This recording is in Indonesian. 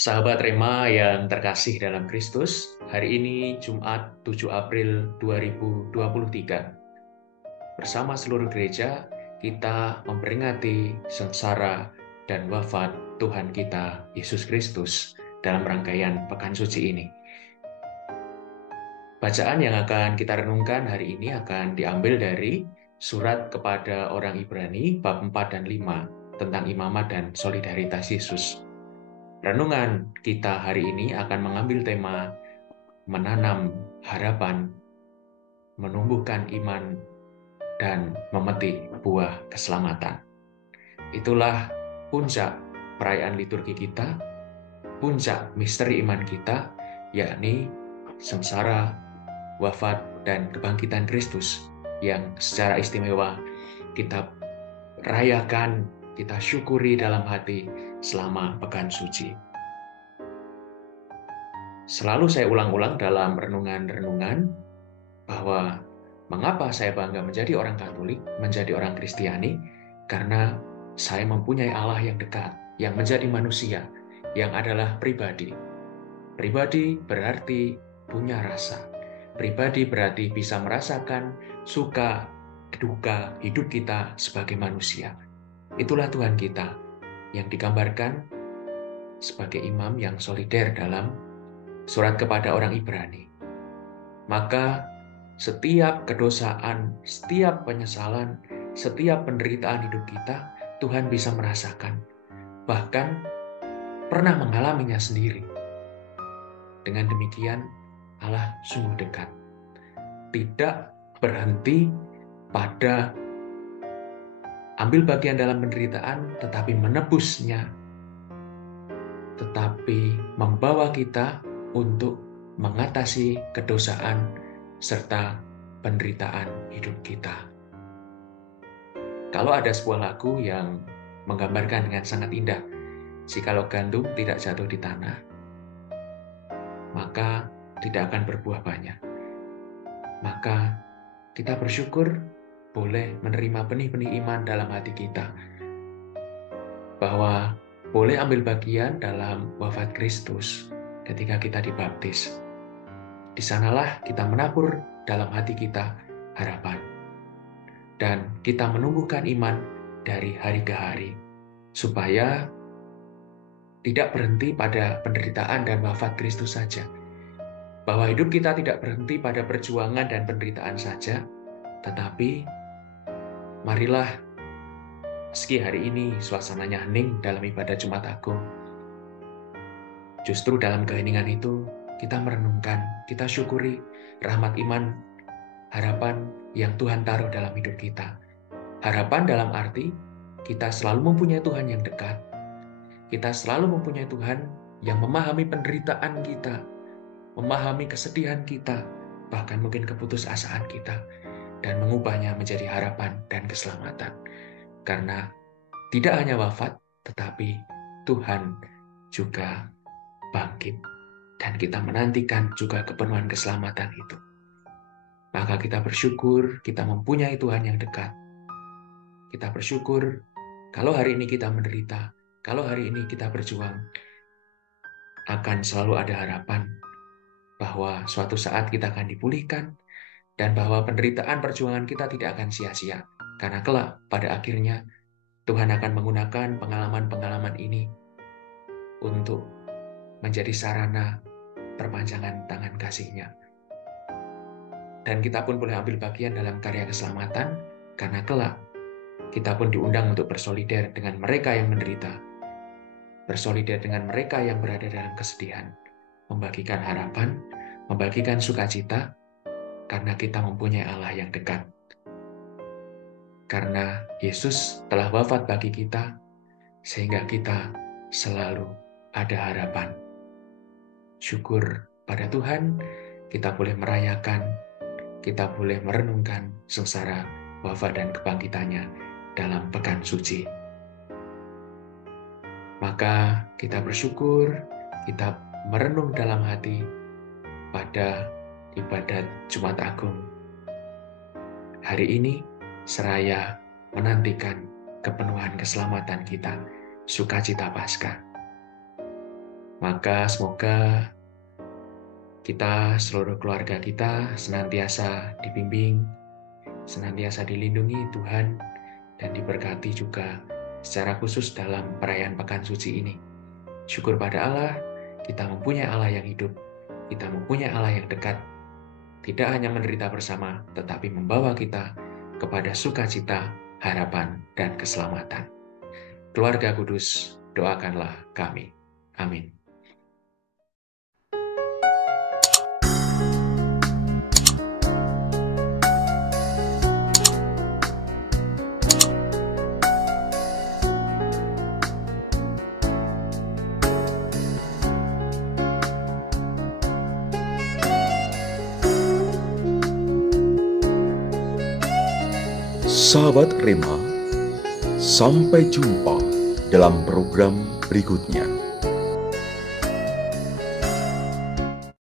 Sahabat Rema yang terkasih dalam Kristus, hari ini Jumat 7 April 2023. Bersama seluruh gereja, kita memperingati sengsara dan wafat Tuhan kita, Yesus Kristus, dalam rangkaian Pekan Suci ini. Bacaan yang akan kita renungkan hari ini akan diambil dari surat kepada orang Ibrani, bab 4 dan 5, tentang imamat dan solidaritas Yesus. Renungan kita hari ini akan mengambil tema menanam harapan, menumbuhkan iman, dan memetik buah keselamatan. Itulah puncak perayaan liturgi kita, puncak misteri iman kita, yakni sengsara, wafat, dan kebangkitan Kristus yang secara istimewa kita rayakan, kita syukuri dalam hati selama Pekan Suci. Selalu saya ulang-ulang dalam renungan-renungan bahwa mengapa saya bangga menjadi orang Katolik, menjadi orang Kristiani, karena saya mempunyai Allah yang dekat, yang menjadi manusia, yang adalah pribadi. Pribadi berarti punya rasa. Pribadi berarti bisa merasakan suka, duka hidup kita sebagai manusia. Itulah Tuhan kita yang digambarkan sebagai imam yang solider dalam surat kepada orang Ibrani. Maka setiap kedosaan, setiap penyesalan, setiap penderitaan hidup kita, Tuhan bisa merasakan. Bahkan pernah mengalaminya sendiri. Dengan demikian, Allah sungguh dekat. Tidak berhenti pada ambil bagian dalam penderitaan, tetapi menebusnya, tetapi membawa kita untuk mengatasi kedosaan serta penderitaan hidup kita. Kalau ada sebuah lagu yang menggambarkan dengan sangat indah, jikalau gandum tidak jatuh di tanah, maka tidak akan berbuah banyak. Maka kita bersyukur boleh menerima benih-benih iman dalam hati kita, bahwa boleh ambil bagian dalam wafat Kristus ketika kita dibaptis. Di sanalah kita menabur dalam hati kita harapan. Dan kita menumbuhkan iman dari hari ke hari. Supaya tidak berhenti pada penderitaan dan wafat Kristus saja. Bahwa hidup kita tidak berhenti pada perjuangan dan penderitaan saja. Tetapi marilah meski hari ini suasananya hening dalam ibadah Jumat Agung. Justru dalam keheningan itu kita merenungkan, kita syukuri rahmat iman, harapan yang Tuhan taruh dalam hidup kita. Harapan dalam arti kita selalu mempunyai Tuhan yang dekat. Kita selalu mempunyai Tuhan yang memahami penderitaan kita, memahami kesedihan kita, bahkan mungkin keputusasaan kita, dan mengubahnya menjadi harapan dan keselamatan. Karena tidak hanya wafat, tetapi Tuhan juga bangkit. Dan kita menantikan juga kepenuhan keselamatan itu. Maka kita bersyukur kita mempunyai Tuhan yang dekat. Kita bersyukur kalau hari ini kita menderita, kalau hari ini kita berjuang, akan selalu ada harapan bahwa suatu saat kita akan dipulihkan dan bahwa penderitaan perjuangan kita tidak akan sia-sia. Karena kelak pada akhirnya Tuhan akan menggunakan pengalaman-pengalaman ini untuk menjadi sarana perpanjangan tangan kasih-Nya. Dan kita pun boleh ambil bagian dalam karya keselamatan, karena kelak kita pun diundang untuk bersolider dengan mereka yang menderita, bersolider dengan mereka yang berada dalam kesedihan, membagikan harapan, membagikan sukacita, karena kita mempunyai Allah yang dekat. Karena Yesus telah wafat bagi kita, sehingga kita selalu ada harapan. Syukur pada Tuhan, kita boleh merayakan, kita boleh merenungkan sengsara, wafat dan kebangkitannya dalam Pekan Suci. Maka kita bersyukur, kita merenung dalam hati pada ibadat Jumat Agung. Hari ini seraya menantikan kepenuhan keselamatan kita, sukacita Paskah. Maka semoga kita, seluruh keluarga kita, senantiasa dibimbing, senantiasa dilindungi Tuhan, dan diberkati juga secara khusus dalam perayaan Pekan Suci ini. Syukur pada Allah, kita mempunyai Allah yang hidup, kita mempunyai Allah yang dekat, tidak hanya menderita bersama, tetapi membawa kita kepada sukacita, harapan, dan keselamatan. Keluarga Kudus, doakanlah kami. Amin. Sahabat Rema, sampai jumpa dalam program berikutnya.